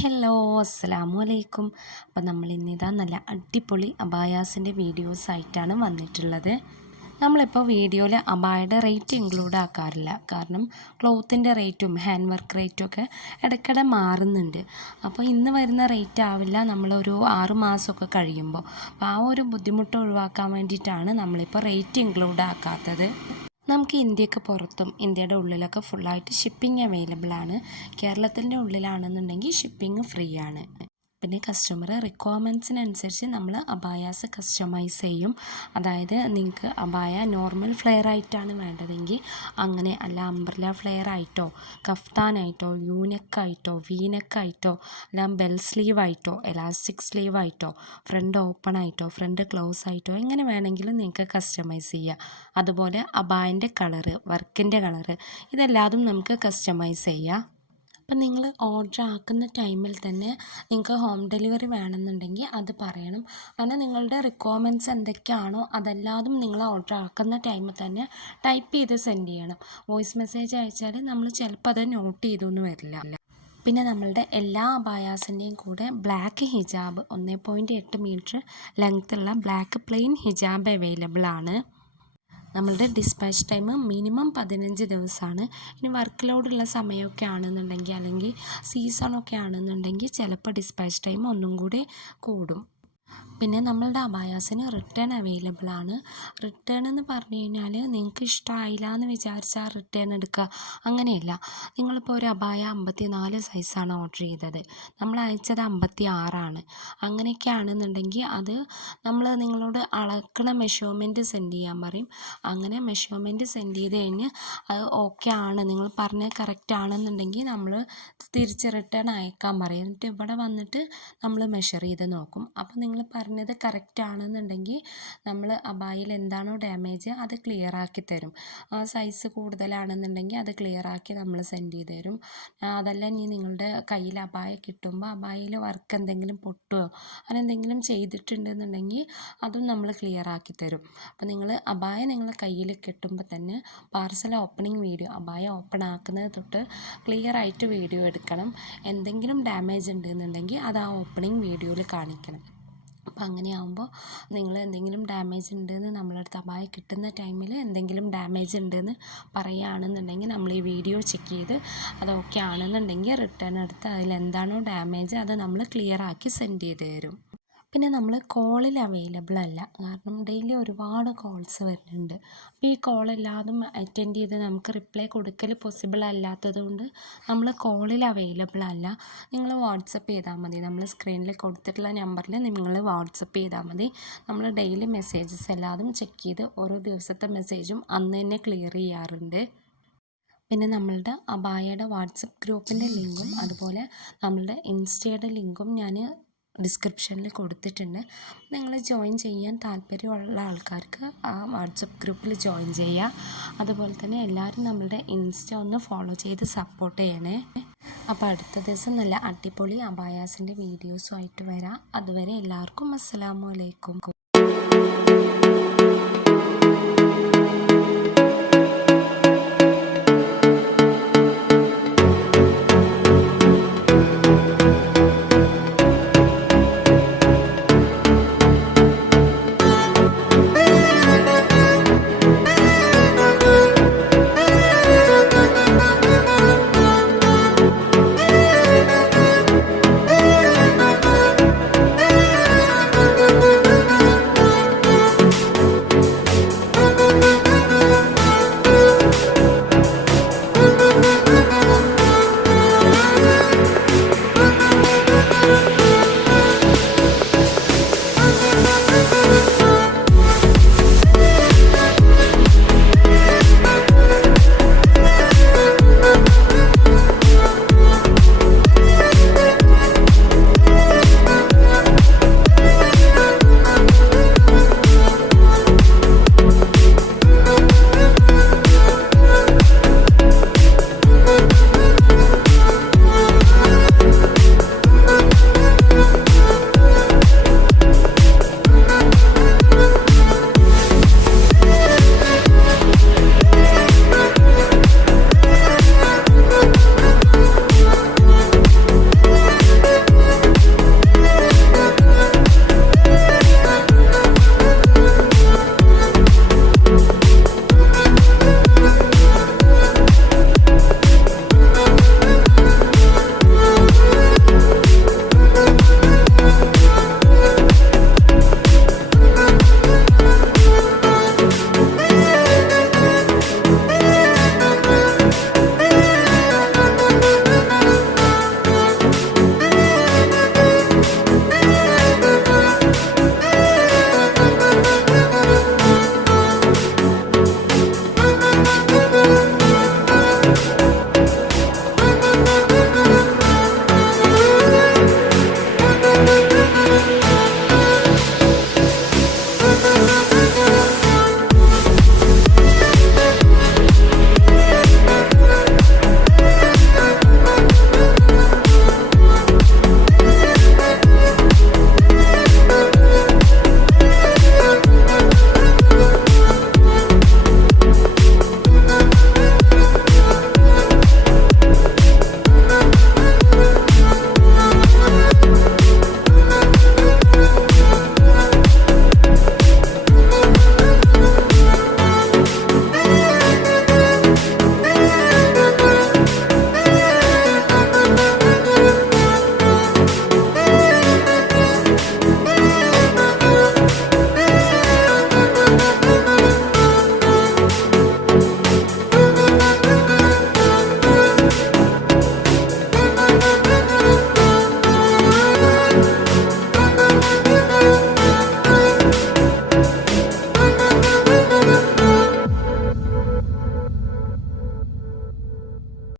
Hello അസ്സലാമു അലൈക്കും. അപ്പോൾ നമ്മളിന്നിതാ നല്ല അടിപൊളി അബായാസിൻ്റെ വീഡിയോസായിട്ടാണ് വന്നിട്ടുള്ളത്. നമ്മളിപ്പോൾ വീഡിയോയിൽ അബായയുടെ റേറ്റ് ഇൻക്ലൂഡ് ആക്കാറില്ല, കാരണം ക്ലോത്തിൻ്റെ റേറ്റും ഹാൻഡ് വർക്ക് റേറ്റും ഒക്കെ ഇടയ്ക്കിടെ മാറുന്നുണ്ട്. അപ്പോൾ ഇന്ന് വരുന്ന റേറ്റ് ആവില്ല നമ്മളൊരു 6 മാസമൊക്കെ കഴിയുമ്പോൾ. അപ്പോൾ ആ ഒരു ബുദ്ധിമുട്ട് ഒഴിവാക്കാൻ വേണ്ടിയിട്ടാണ് നമ്മളിപ്പോൾ റേറ്റ് ഇൻക്ലൂഡ് ആക്കാത്തത്. നമുക്ക് ഇന്ത്യക്ക് പുറത്തും ഇന്ത്യയുടെ ഉള്ളിലൊക്കെ ഫുള്ളായിട്ട് ഷിപ്പിംഗ് അവൈലബിൾ ആണ്. കേരളത്തിൻ്റെ ഉള്ളിലാണെന്നുണ്ടെങ്കിൽ ഷിപ്പിംഗ് ഫ്രീ ആണ്. പിന്നെ കസ്റ്റമർ റിക്വയർമെൻറ്റ്സിനനുസരിച്ച് നമ്മൾ അബായാസ് കസ്റ്റമൈസ് ചെയ്യും. അതായത് നിങ്ങൾക്ക് അബായ നോർമൽ ഫ്ലെയർ ആയിട്ടാണ് വേണ്ടതെങ്കിൽ അങ്ങനെ, അല്ല അംബ്രല ഫ്ലെയർ ആയിട്ടോ കഫ്താനായിട്ടോ യൂനെക്കായിട്ടോ വീനെക്കായിട്ടോ അല്ല ബെൽ സ്ലീവ് ആയിട്ടോ എലാസ്റ്റിക് സ്ലീവ് ആയിട്ടോ ഫ്രണ്ട് ഓപ്പൺ ആയിട്ടോ ഫ്രണ്ട് ക്ലോസ് ആയിട്ടോ എങ്ങനെ വേണമെങ്കിലും നിങ്ങൾക്ക് കസ്റ്റമൈസ് ചെയ്യാം. അതുപോലെ അബായൻ്റെ കളറ്, വർക്കിൻ്റെ കളറ്, ഇതെല്ലാതും നമുക്ക് കസ്റ്റമൈസ് ചെയ്യാം. അപ്പം നിങ്ങൾ ഓർഡർ ആക്കുന്ന ടൈമിൽ തന്നെ നിങ്ങൾക്ക് ഹോം ഡെലിവറി വേണമെന്നുണ്ടെങ്കിൽ അത് പറയണം. അങ്ങനെ നിങ്ങളുടെ റിക്വയർമെൻറ്റ്സ് എന്തൊക്കെയാണോ അതെല്ലാതും നിങ്ങൾ ഓർഡർ ആക്കുന്ന ടൈമിൽ തന്നെ ടൈപ്പ് ചെയ്ത് സെൻഡ് ചെയ്യണം. വോയിസ് മെസ്സേജ് അയച്ചാൽ നമ്മൾ ചിലപ്പോൾ അത് നോട്ട് ചെയ്തൊന്നും വരില്ല. പിന്നെ നമ്മളുടെ എല്ലാ അബായാസിൻ്റെയും കൂടെ ബ്ലാക്ക് ഹിജാബ് 1.8 മീറ്റർ ലെങ്ത്തുള്ള ബ്ലാക്ക് പ്ലെയിൻ ഹിജാബ് അവൈലബിൾ ആണ്. നമ്മളുടെ ഡിസ്പാച്ച് ടൈം മിനിമം 15 ദിവസമാണ്. ഇനി വർക്ക് ലോഡുള്ള സമയമൊക്കെ ആണെന്നുണ്ടെങ്കിൽ അല്ലെങ്കിൽ സീസണൊക്കെ ആണെന്നുണ്ടെങ്കിൽ ചിലപ്പോൾ ഡിസ്പാച്ച് ടൈം ഒന്നും കൂടി കൂടും. പിന്നെ നമ്മളുടെ അബായാസിന് റിട്ടേൺ അവൈലബിൾ ആണ്. റിട്ടേൺ എന്ന് പറഞ്ഞു കഴിഞ്ഞാൽ നിങ്ങൾക്ക് ഇഷ്ടമായില്ല എന്ന് വിചാരിച്ചാൽ റിട്ടേൺ എടുക്കുക, അങ്ങനെയല്ല. നിങ്ങളിപ്പോൾ ഒരു അബായ 54 സൈസാണ് ഓർഡർ ചെയ്തത്, നമ്മൾ അയച്ചത് 56 അങ്ങനെയൊക്കെ ആണെന്നുണ്ടെങ്കിൽ അത് നമ്മൾ നിങ്ങളോട് അളക്കണ മെഷർമെൻറ്റ് സെൻഡ് ചെയ്യാൻ പറയും. അങ്ങനെ മെഷർമെൻറ്റ് സെൻഡ് ചെയ്ത് കഴിഞ്ഞ് അത് ഓക്കെ ആണ്, നിങ്ങൾ പറഞ്ഞത് കറക്റ്റ് ആണെന്നുണ്ടെങ്കിൽ നമ്മൾ തിരിച്ച് റിട്ടേൺ അയക്കാൻ പറയും. എന്നിട്ട് ഇവിടെ വന്നിട്ട് നമ്മൾ മെഷർ ചെയ്ത് നോക്കും. അപ്പോൾ നിങ്ങൾ പറഞ്ഞത് കറക്റ്റ് ആണെന്നുണ്ടെങ്കിൽ നമ്മൾ അബായിൽ എന്താണോ ഡാമേജ് അത് ക്ലിയർ ആക്കി തരും. സൈസ് കൂടുതലാണെന്നുണ്ടെങ്കിൽ അത് ക്ലിയർ ആക്കി നമ്മൾ സെൻഡ് ചെയ്ത് തരും. അതല്ല ഇനി നിങ്ങളുടെ കയ്യിൽ അബായ കിട്ടുമ്പോൾ അബായയിൽ വർക്ക് എന്തെങ്കിലും പൊട്ടുകയോ അങ്ങനെ എന്തെങ്കിലും ചെയ്തിട്ടുണ്ടെന്നുണ്ടെങ്കിൽ അതും നമ്മൾ ക്ലിയർ ആക്കി തരും. അപ്പോൾ നിങ്ങൾ അബായ നിങ്ങളെ കയ്യിൽ കിട്ടുമ്പോൾ തന്നെ പാർസൽ ഓപ്പണിംഗ് വീഡിയോ, അബായ ഓപ്പൺ ആക്കുന്നത് തൊട്ട് ക്ലിയർ ആയിട്ട് വീഡിയോ എടുക്കണം. എന്തെങ്കിലും ഡാമേജ് ഉണ്ടെന്നുണ്ടെങ്കിൽ അത് ആ ഓപ്പണിംഗ് വീഡിയോയിൽ കാണിക്കണം. അപ്പോൾ അങ്ങനെയാകുമ്പോൾ നിങ്ങൾ എന്തെങ്കിലും ഡാമേജ് ഉണ്ടെന്ന് നമ്മളടുത്ത് അബായ കിട്ടുന്ന ടൈമിൽ എന്തെങ്കിലും ഡാമേജ് ഉണ്ടെന്ന് പറയുകയാണെന്നുണ്ടെങ്കിൽ നമ്മൾ ഈ വീഡിയോ ചെക്ക് ചെയ്ത് അത് ഓക്കെ ആണെന്നുണ്ടെങ്കിൽ റിട്ടേൺ എടുത്ത് അതിലെന്താണോ ഡാമേജ് അത് നമ്മൾ ക്ലിയർ ആക്കി സെൻഡ് ചെയ്ത് തരും. പിന്നെ നമ്മൾ കോളിൽ അവൈലബിൾ അല്ല, കാരണം ഡെയിലി ഒരുപാട് കോൾസ് വരുന്നുണ്ട്. അപ്പോൾ ഈ കോളെല്ലാതും അറ്റൻഡ് ചെയ്ത് നമുക്ക് റിപ്ലൈ കൊടുക്കൽ പോസിബിൾ അല്ലാത്തത് കൊണ്ട് നമ്മൾ കോളിൽ അവൈലബിൾ അല്ല. നിങ്ങൾ വാട്സപ്പ് ചെയ്താൽ മതി. നമ്മൾ സ്ക്രീനിൽ കൊടുത്തിട്ടുള്ള നമ്പറിൽ നിങ്ങൾ വാട്സപ്പ് ചെയ്താൽ മതി. നമ്മൾ ഡെയിലി മെസ്സേജസ് എല്ലാതും ചെക്ക് ചെയ്ത് ഓരോ ദിവസത്തെ മെസ്സേജും അന്ന് തന്നെ ക്ലിയർ ചെയ്യാറുണ്ട്. പിന്നെ നമ്മളുടെ അബായയുടെ വാട്സപ്പ് ഗ്രൂപ്പിൻ്റെ ലിങ്കും അതുപോലെ നമ്മളുടെ ഇൻസ്റ്റയുടെ ലിങ്കും ഞാൻ ഡിസ്ക്രിപ്ഷനിൽ കൊടുത്തിട്ടുണ്ട്. നിങ്ങൾ ജോയിൻ ചെയ്യാൻ താല്പര്യമുള്ള ആൾക്കാർക്ക് ആ വാട്സപ്പ് ഗ്രൂപ്പിൽ ജോയിൻ ചെയ്യുക. അതുപോലെ തന്നെ എല്ലാവരും നമ്മളുടെ ഇൻസ്റ്റ ഒന്ന് ഫോളോ ചെയ്ത് സപ്പോർട്ട് ചെയ്യണേ. അപ്പോൾ അടുത്ത ദിവസം നല്ല അടിപൊളി അബായാസിൻ്റെ വീഡിയോസുമായിട്ട് വരാം. അതുവരെ എല്ലാവർക്കും അസ്സലാമു അലൈക്കും.